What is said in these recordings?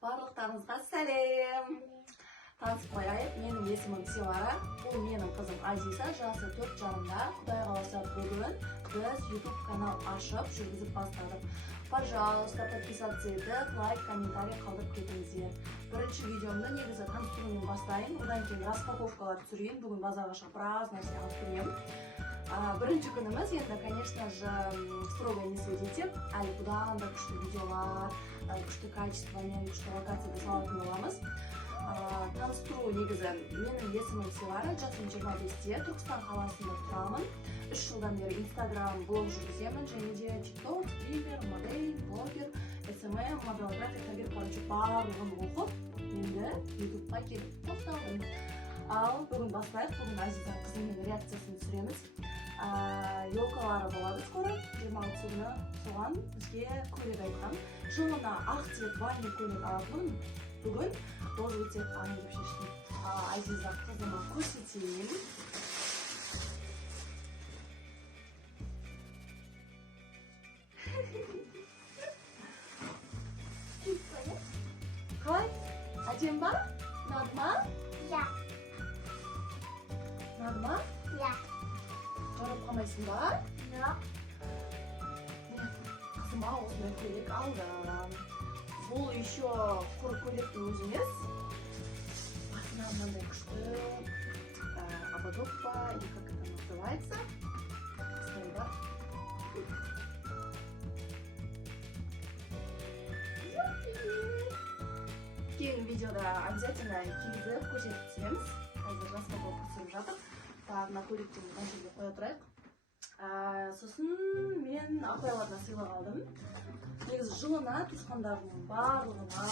Барлықтарыңызға сәлем. Танысып қояйық, менің есімім Силара. Бұл менің қызым Азиза, жасы 4 жарымда. Құдай қаласа бүгін біз YouTube канал ашып жүргізіп бастадық. Пожалуйста, подписаться етіп, лайк, комментарий қалдырып кетіңіздер. Бірінші видеомды негізі таныстырумен бастайын, одан кейін распаковкалар түсірейін. Бүгін базарға шығып біраз нәрсе алып келемін. Бірінші күніміз енді, конечно же, строго не следите. Әлі бұдан да күшті видеолар, күшті качествомен, күшті локацияда салатын боламыз. Таныстыру негізі, менің есімім Силара, жасым 25-те, Түркістан қаласында тұрамын. 3 жылдан бері Instagram блог жүргіземін, және де TikTok, стример, модель, блогер, SMM, моделография, табир, короче, барлығын оқып, енді YouTube'ға келіп тоқталдым. Ал бүгін бастайық, бүгін Азиза қызымның реакциясын түсіреміз. Елкалары болады скоро, 26 күні соған бізге көйлек айтқан. Жылына ақ тек ванный көйлек алатын. Бүгін боз өтек айырып шештім. Азиза қызыма көрсетейін. Қалай? Әдем ба? Ұнады ма? Ja. Ұнады ма? Ja. Жарып қалмайсың ба? Жоқ. Қызыма осындай көйлек алдым. Бұл еще құр көйлектің өзі емес. Астына мынандай күшті ободок па, или как это называется. Осындай бар. Кейін видеода обязательно кигізіп көрсетеміз. Қазір распаковка түсіріп жатыр. Мына көйлектен мына жерге қоя тұрайық. Сосын мен апайларына сыйлық алдым. Негізі жылына туысқандардың барлығына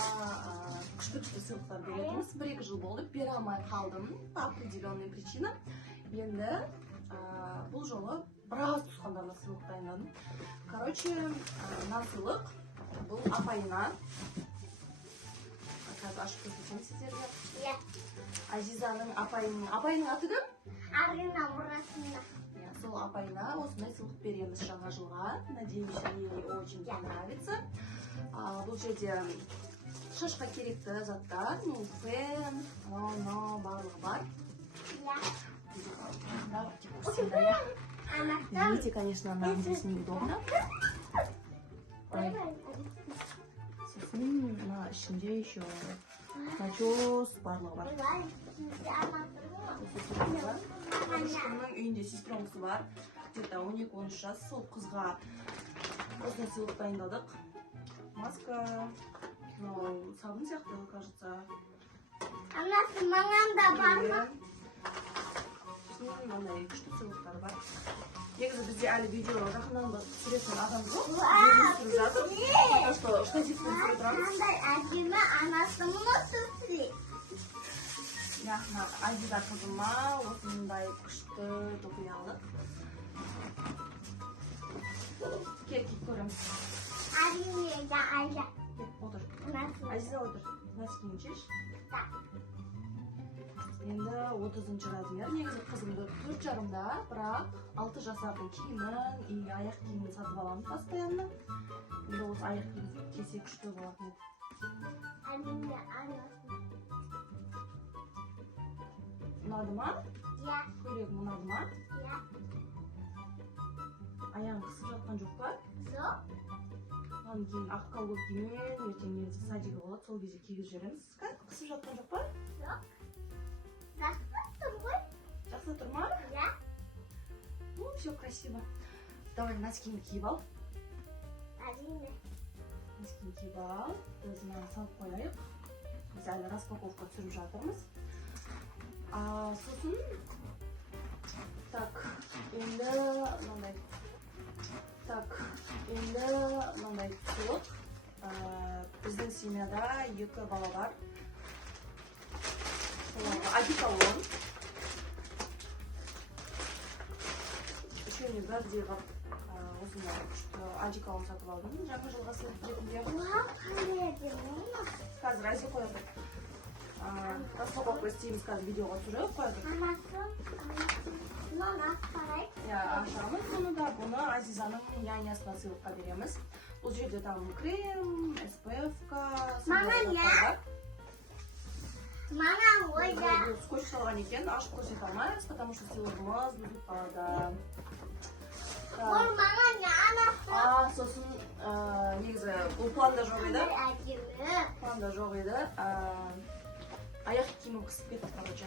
күшті сыйлықтар беретінбіз. 1-2 жыл болды, бере алмай қалдым по определенной причина. Енді бұл жолы біраз туысқандарына сыйлық дайындадым. Короче, мына сыйлық бұл апайына. Қазір ашып көрсетемін сіздерге. Ja. Азизаның апайының аты кім? Арина Мурасина. Сол апайына осындай сыйлық береміз жаңа жылға. Надеюсь, ей очень понравится. Бұл жерде шашқа керекті заттар, фен, барлығы бар. Ja. Давайте посмотрим. Видите, конечно, нам здесь неудобно. Сосын ішінде еще начос барлығы бар. Ешкімнің үйінде сестренкасы бар. Где-то 12-13 жас. Сол қызға осындай сыйлық дайындадық. Маска, сабын сияқты, кажется. Анасы маған да бар ма? Сосын мынандай күшті сыйлықтар бар. Негізі бізде әлі видео жақыннан түсіретін адам жоқ. Түсіріп жатыр. Пока что штативпен түсіріп тұрамыз. Қандай әдемі анасы мұны сүртілі. Азиза қызыма осындай күшті тоқи алдық. Кек көреміз. Әрине, Айжа. Кек, отыр. Анасы. Азиза отыр. Носкиін шеш. Так. Енді 30-шы размер. Негізі қызымды 4 жарымда, бірақ 6 жасардың киімін и аяқ киімін сатып аламын постоянно. Енді осы аяқ киім кесе күшті болатын еді. Әрине, анасы. Ұнады ма? Ja. Көйлегім ұнады ма? Ja. Аяғын қысып жатқан жоқ па? Жоқ. Одан кейін ақ колготкимен ертең негізі садигі болады, сол кезде кигізіп жібереміз. Қысып жатқан жоқ па? Жоқ. Жақсы тұр ғой? Жақсы тұр ма? Ja. Ну, все красиво. Давай носкиін киіп ал. Әрине. Носкиін киіп ал. Біз мынаны салып қояйық. Біз әлі распаковка түсіріп жатырмыз. Сосын, так, енді мынандай сыйлық. Біздің семьяда 2 бала бар. Соларға одеколон. Үшеуіне бірдей қап осындай күшті одеколон сатып алдым. Жаңа жылға сыйлық ретінде. Қандай әдемі. Қазір Азия қояды. Распаковка істейміз, қазір видеоға түсіріп қояды. Анасы. Мына қарай. Ашамыз бұны да, бұны Азизаның нянясына сыйлыққа береміз. Бұл жерде там крем, SPF-ка, Мама Мама, Мама, ой, да. Бұл скотч салған екен, ашып көрсете алмаймыз, потому что сыйлығымыз бұзылып қалады. Ой, мама, не анасы? Сосын негізі бұл планда жоқ еді. Әдемі. Планда жоқ еді. Аяқ киімім қысып кетті, короче.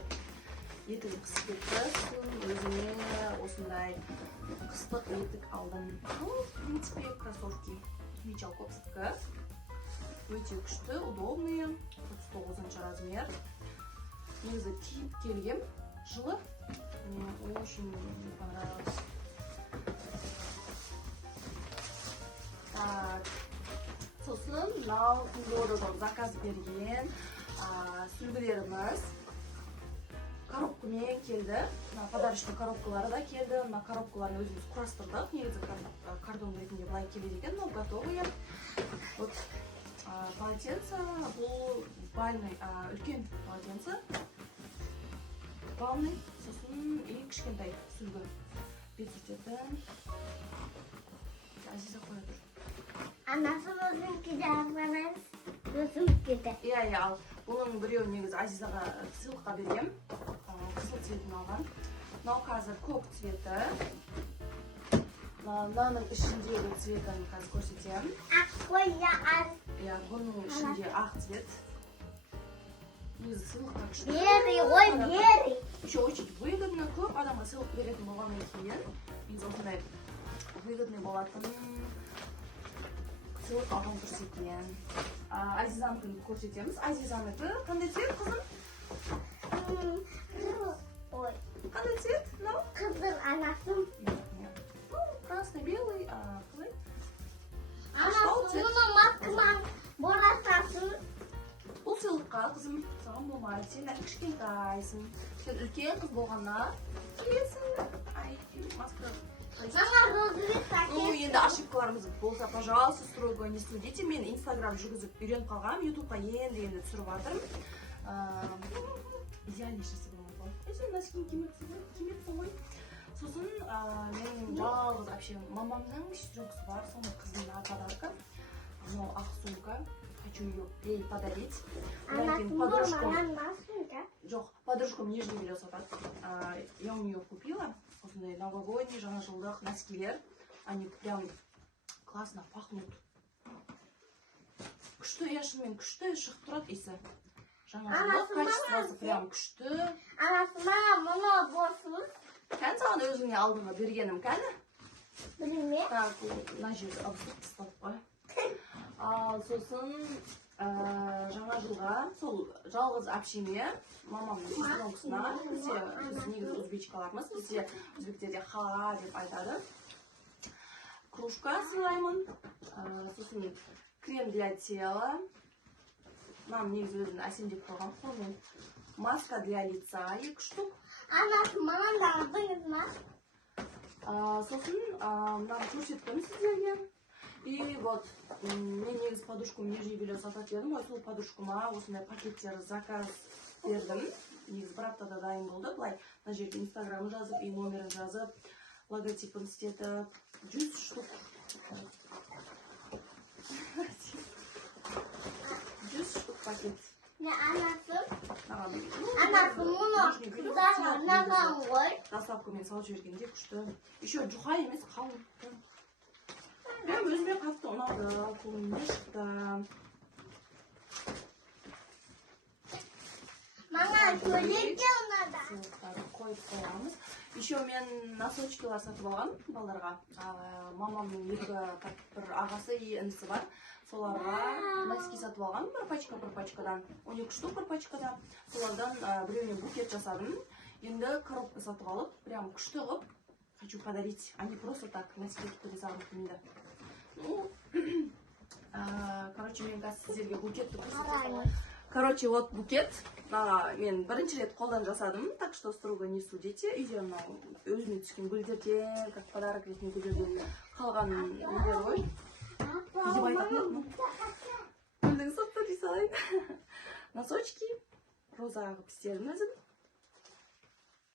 Етігім қысып кетті. Сосын өзіме осындай қыстық етік алдым. В принципе, кроссовки. Мичалковская. Өте күшті, удобные. 39 размер. Негізі киіп келгем жылы. Мне очень понравилось. Так, сосын мынау Фундодан заказ берген сүлгілеріміз коробкамен келді. Подарочный коробкалары да келді. Мына коробкаларын өзіміз құрастырдық. Негізі картон ретінде былай келеді екен, но готовые. Вот полотенце, бұл бальный, үлкен полотенце. Бальный, сосын и кішкентай сүлгі. Бет сүртетін. Азиза қоя тұр. Анасы өзіңкі де алғаныз, өзіңкі де. Иә, ал бұның біреуін негізі Азизаға сыйлыққа берем. Қызыл цветін алған. Мынау қазір көк цветі. Мынаның ішіндегі цветін қазір көрсетем. Ақ қойя аз. Иә, бұның ішінде ақ цвет. Негізі сыйлыққа күшті. Бері, ой, бері. Еще очень выгодно, көп адамға сыйлық беретін болғаннан кейін. Негізі осындай выгодный болатын сыйлық алған дұрыс екен. Азизаныкін көрсетеміз. Азизаныкі қандай цвет, қызым? Ой, Қандай цвет? Мынау? қызыл анасым. Нет. Красный, белый, қалай? Анасы мұны маскыман борасасын. Бұл сыйлыққа қызым саған болмайды. Сен әлі кішкентайсың. Сен үлкен қыз болғаннан келесің. Ай, маска. Мама розовый Ну, пакет. енді ошибкаларымыз болса, пожалуйста, строго не судите. Мен Инстаграм жүргізіп үйреніп қалғам. Ютубқа енді түсіріп жатырмын. Идеальнейшесі болмай қалды. Сен носкин кимепсің ғой. Сосын мен жалғыз вообще мамамның сестренкасы бар, соның қызына подарка. Мынау ақ сумка. Хочу ее ей подарить. Анасы маман басын да. Жоқ, подружкам нижний белье сатады. Я у нее купила. Осындай новогодний, жаңа жылдық носкилер. Они прям классно пахнут. Күшті, я шынымен күшті шығып тұрады иісі. Жаңа жылдық качествосы прям күшті. Анасы мама мұны болсын. Кән саған өзіңе алдыңа бергенім, кәні? Білме. Так, мына жерді абсолют тастап қой. Сосын жаңа жылға сол жалғыз әпшеме мамамның сестренкасына, біз негізі өзбекчикалармыз, бізде өзбектерде хала деп айтады. Кружка сыйлаймын. Сосын крем для тела. Мам негізі өзін әсемдеп қойған қолмен. Маска для лица 2 штук. Анасы маған да алдыңыз ма? Сосын мынаны көрсеттім сіздерге. И вот мен негізі подушкам нижний белье сататын едім ғой, сол подушкама осындай пакеттер заказ бердім. Негізі бір аптада дайын болды. Былай мына жерде инстаграмы жазып, и номерін жазып, логотипін істетіп, 100 штук. 100 штук пакет. Не анасы? Анасы Анасы мұны қыздар анаған ғой. Доставкамен салып жібергенде күшті. Еще жұқа емес, қалың. Мен өзіме қатты ұнады, қолыммен шықты. Мама, көйлек те ұнады. Сыйлықтарды қойып қоямыз. Еще мен носочкалар сатып алған балдарға. Мамамның бір ағасы и інісі бар. Соларға носки сатып алған бір пачкадан. 12 штук бір пачкада. Солардан біреумен букет жасадым. Енді коробка сатып алып, прям күшті қылып хочу подарить. Они просто так носки зарубкамды. Ну, короче, мен қазір сіздерге букетті көрсетемін. Короче, вот букет. Мен бірінші рет қолдан жасадым, так что строго не судите. Үйде мынау өзіме түскен гүлдерден, как подарок ретінде гүлдерден қалған нелер ғой. Деп айтатын. Гүлдің сыртын салайын. Носочки. Роза қылып істедім өзім.